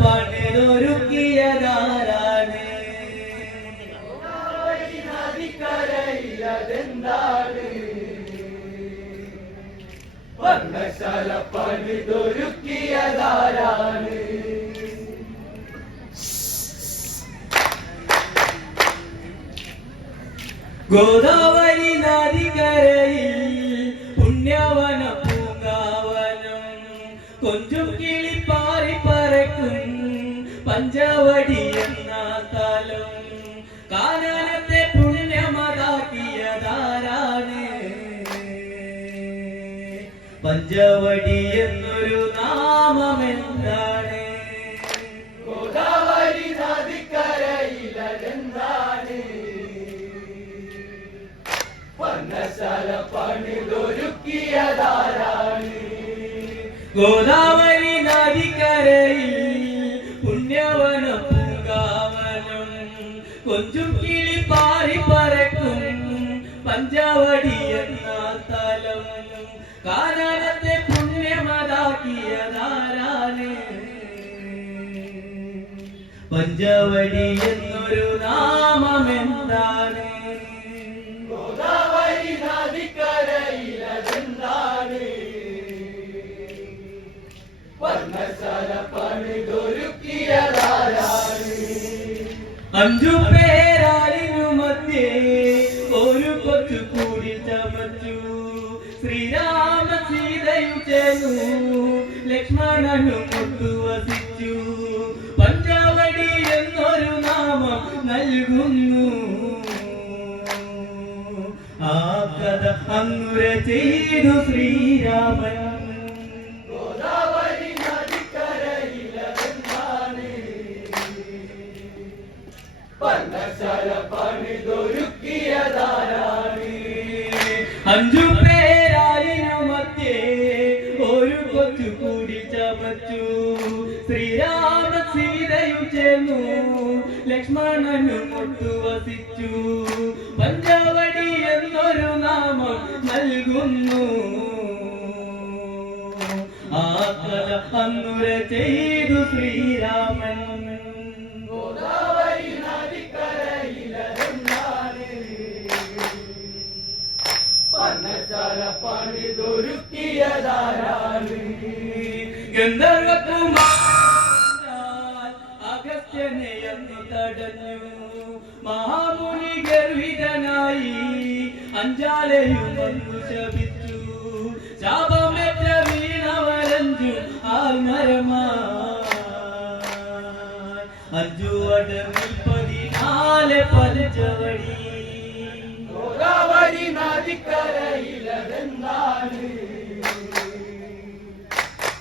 പണിതൊരുക്കിയതാരാണ്? വർണശാല പണിതൊരുക്കിയതാരാണ്? ഗോദാവരി നദികരയിൽ പഞ്ചവടി എന്ന സ്ഥലം കാനനത്തെ പുണ്യമതാക്കിയതാരാണ് പഞ്ചവടി എന്നൊരു നാമമെന്താണ്? ഗോദാവരി നദിക്കരയിലതെന്താണ് വർണശാല പണിതൊരുക്കിയതാരാണ് ഗോദാവരി നദിക്കരയിൽ പഞ്ചവടി എന്നൊരു നാമമെന്താണ്? ഗോദാവരി നദിക്കരയിലതെന്താണ്? വർണശാല പണിതൊരുക്കിയതാരാണ് അഞ്ചു പേരായിരുന്നു മധ്യേ ഒരു കൊച്ചു കൂടി ചമച്ചു. ശ്രീരാമ സീതയു ചേർന്നു ലക്ഷ്മണനും ഒത്തു നൽകുന്നു ആ കഥ അങ്ങുര ചെയ്തു ശ്രീരാമൻ. ഗോദാവരി അന്നുര ചെയ്തു ശ്രീരാമൻ. പണിതൊരുക്കിയതാരാണ്? ഗന്ധർവകുമാരൻ അഗസ്ത്യനെ എന്ന് തടഞ്ഞു. മഹാമുനി ഗർഭിതനായി അഞ്ചാലയും വന്നു ശപിച്ചു. ആൽമരമായി അഞ്ചു അടവിൽ പതിനാല് പതിച്ചവടി ഗോദാവരി നദിക്കരയിലതെന്താണ്?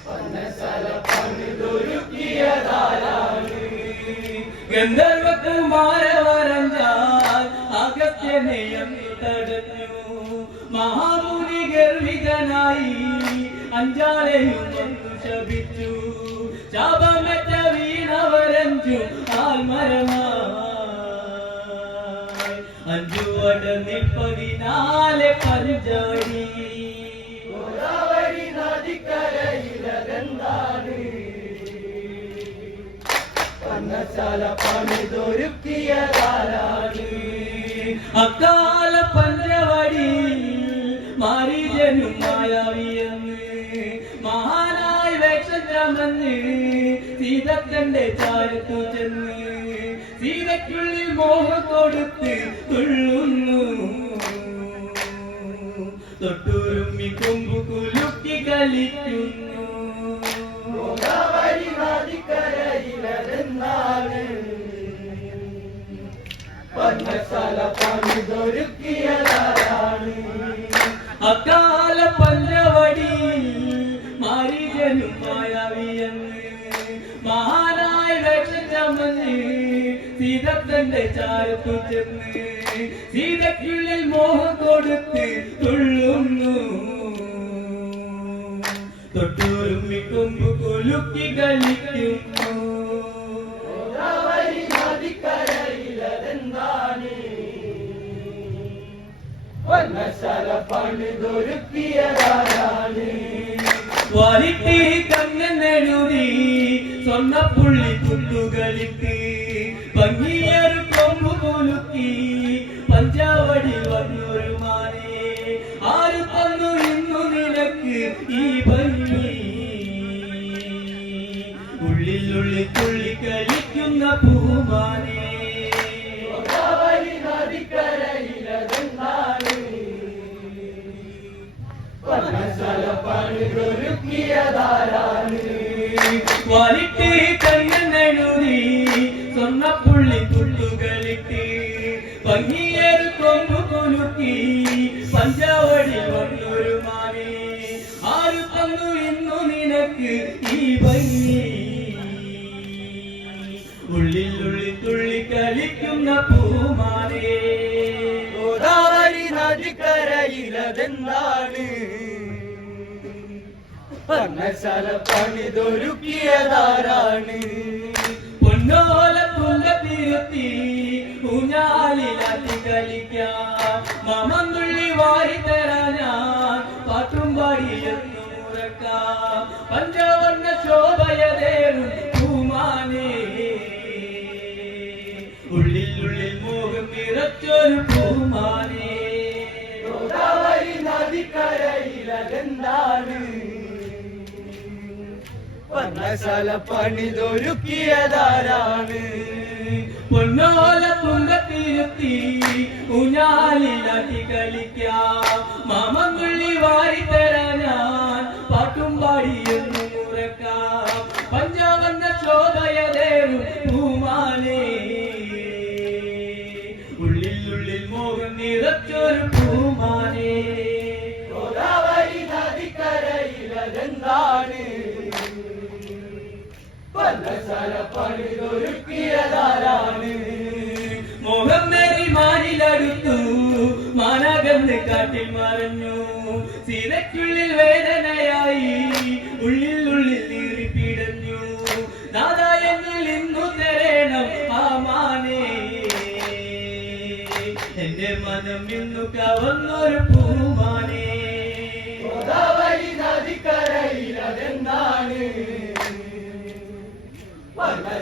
വർണശാല പണിതൊരുക്കിയതാരാണ്? ഗന്ധർവകുമാരവരഞ്ചാൽ അഗത്യനെ എന്ന് തടഞ്ഞു മഹാമുനി ഗർഭിതനായി അഞ്ചാലെയും വന്നു ശപിച്ചു. ശാപമറ്റ വീണവരഞ്ചു ആൽമരമായി. അഞ്ചു അടന്നിൽ പതിനാല് പഞ്ചവടി പണിതൊരുക്കിയതാരാണ് അക്കാല വേഷചമന്ന് സീതക്കന്റെ ചാരത്തു ചെന്ന് സീതയ്ക്കുള്ളിൽ മോഹം കൊടുത്ത് തുള്ളുന്നു. തൊട്ടുരുമ്മി കൊമ്പു കുലുക്കി കളിക്കുന്നു. അക്കാല പഞ്ചവടി മാരീജനും മായാവിയെന്ന് മഹാനായ വേഷചമന്ന് സീതത്തന്റെ ചാരത്തു ചെന്ന് സീതക്കുള്ളിൽ മോഹം കൊടുത്ത് തുള്ളുന്നു തൊട്ടുരുമ്മി കൊമ്പു കുലുക്കി കളിക്കുന്നു ഗോദാവരി വലിട്ടി കണ്ണെഴുതി സ്വർണപ്പുള്ളി കുത്തുകളിട്ട് ഭംഗിയൊരു കൊമ്പു ഗോദാവരി പന്നശാല പണിതൊരുക്കിയതാരാണ്? പൊന്നോല തുങ്കത്തിരുത്തി ഊഞ്ഞാലിലാട്ടി കളിക്കാം. മമന്തുള്ളി വാരി തരാനാ പാട്ടും പാടിയെന്നു മുറക്കാം പഞ്ചവർണ പർണശാല പണിതൊരുക്കിയതാരാണ്? പൊന്നോല തുങ്കത്തിരുത്തി ഊഞ്ഞാലിലാട്ടി കളിക്കാം മാമന്തുള്ളി പർണശാല പണിതൊരുക്കിയതാരാണ് മോഹം മേരി മാനിലടുത്തു മാനാകന്ന് കാട്ടിൽ മറഞ്ഞു. സീതയ്ക്കുള്ളിൽ വേദനയായി ഉള്ളിൽ ഉള്ളിൽ നീറിപ്പിടഞ്ഞു നാദായെന്നിൽ ഇന്നു തരേണം ആ മാനേ എന്റെ മനം ഇന്നു കവർന്നൊരു പൂമാനേ.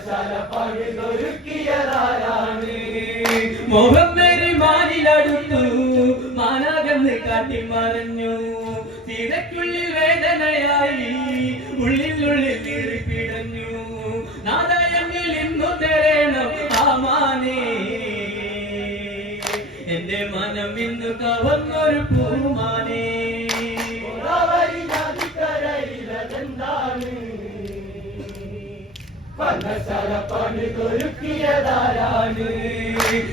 പർണശാല പണിതൊരുക്കിയതാരാണ് മോഹം മേരി മാനിലടുത്തു മാനാകന്ന് കാട്ടി മറഞ്ഞു. സീതയ്ക്കുള്ളിൽ വേദനയായി ഉള്ളിൽ നീറിപ്പിടഞ്ഞു നാദയങ്ങിൽ ഇന്നു തരേണം ആ മാനേ. എന്റെ മനം ഇന്ന് കവർന്നൊരു പൂമാനേ. പർണശാല പണിതൊരുക്കിയതാരാണ്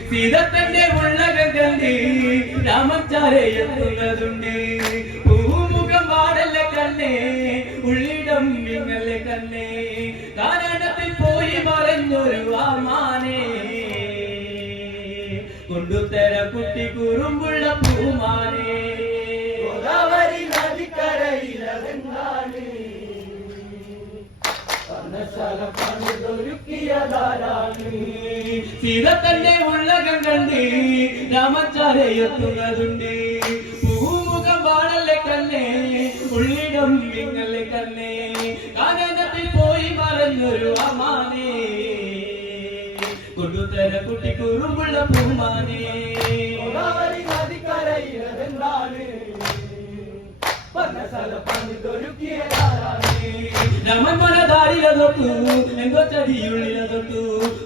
സീതത്തന്റെ ഉള്ളകം കണ്ട് രാമച്ചാരെ എത്തുന്നതുണ്ട് പൂമുഖം പാടല്ല കണ്ണേ ഉള്ളിടം നിങ്ങളെ കണ്ണേ. കാരണത്തിൽ പോയി മറഞ്ഞൊരു ആമാനേ കൊണ്ടുത്തര കുട്ടി കുറുമ്പുള്ള പൂമാനേ. ഗോദാവരി നദിക്കരയിലതെന്താണ് പർണശാല പണിതൊരുക്കിയതാരാണ് സീതത്തന്റെ ഉള്ളകം കണ്ട് രാമച്ചാരെ എത്തുന്നതുണ്ട് പൂമുഖം പാടല്ലേ കണ്ണേ ഉള്ളിടം നിങ്ങളെ കണ്ണേ. കാനനത്തിൽ പോയി മറഞ്ഞൊരു അമാനേ കൊണ്ടുതര കുട്ടി കുറുമ്പുള്ള പൂമാനേ രമൻ മനതാരില തൊട്ടു എങ്കൊച്ചടിയുള്ളില തൊട്ടു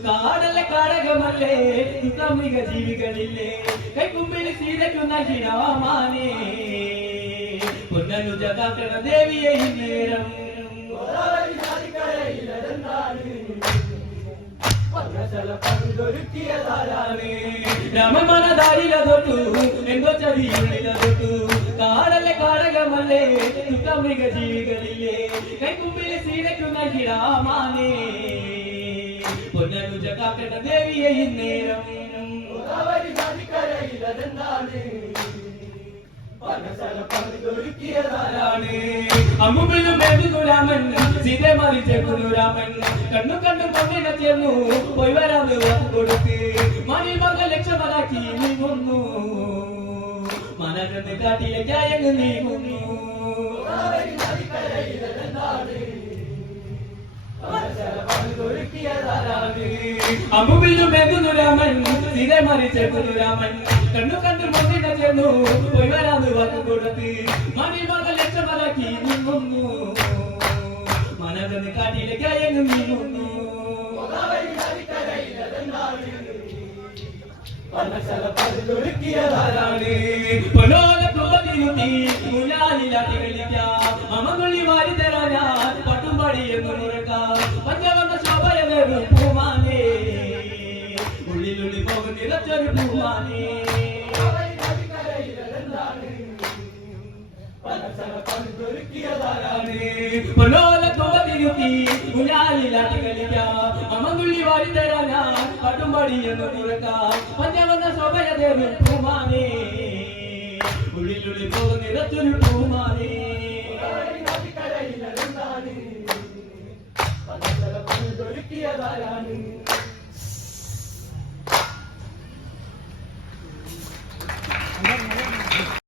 കാടല്ല കാടകമല്ലേ സുഖമിക ജീവികളില്ലേ. കൈക്കുമ്പിൽ സീതയ്ക്കുന്ന നൽകിടാമാനേ പൊന്നനുജ ജഗാക്കണ ദേവിയെ ഇന്നേരം രമൻ മനതാരില തൊട്ടു എങ്കൊച്ചടിയുള്ളില തൊട്ടു കാടകമല്ലേ സുഖമിക ജീവികളില്ലേ കൈക്കുമ്പിൽ സീതയ്ക്കു നൽകിടാമാനേ പൊന്നനുജ കാക്കണ ദേവിയെ ഇന്നേരം മേകുന്നു രാമൻ സീതെ മറിച്ചേക്കുന്നു രാമൻ കണ്ണു കണ്ണും കൊണ്ടിട ചേർന്നു പോയി വരാന്ന് വാക്ക് കൊടുത്ത്. മണി മകൾ ലക്ഷമതാക്കി നീങ്ങുന്നു മനകന്ന് കാട്ടിലേക്കായങ്ങ് നീങ്ങുന്നു ഗോദാവരി നദിക്കരയിലതെന്താണ് പണിതൊരുക്കിയതാരാണ് അമ്പുവിലും എത്തുന്നു രാമൻ സീതെ മറിച്ചെത്തുന്നു രാമൻ. കണ്ണു കണ്ടു മുന്നിനെ ചെന്നു പോയി വരാന്ന് വാക്ക് കൊടുത്ത് മണിമകൾ ലക്ഷമലാക്കി നിന്നു മനതെന്ന് കാട്ടിലേക്ക് അയങ്ങും നീങ്ങുന്നു പണശല പണിതൊരുക്കിയതാരാണ് അമ്മങ്ങുള്ളി വാരി തരാനാ വാരി തരാ എന്ന് മുറക്കാം പഞ്ചവന്ന ശോഭയവേറും പൂമാനേ ഉള്ളിലുള്ളി പോകും നിറച്ചൊരു പൂമാനേ പണിതൊരുക്കിയതാരാണ്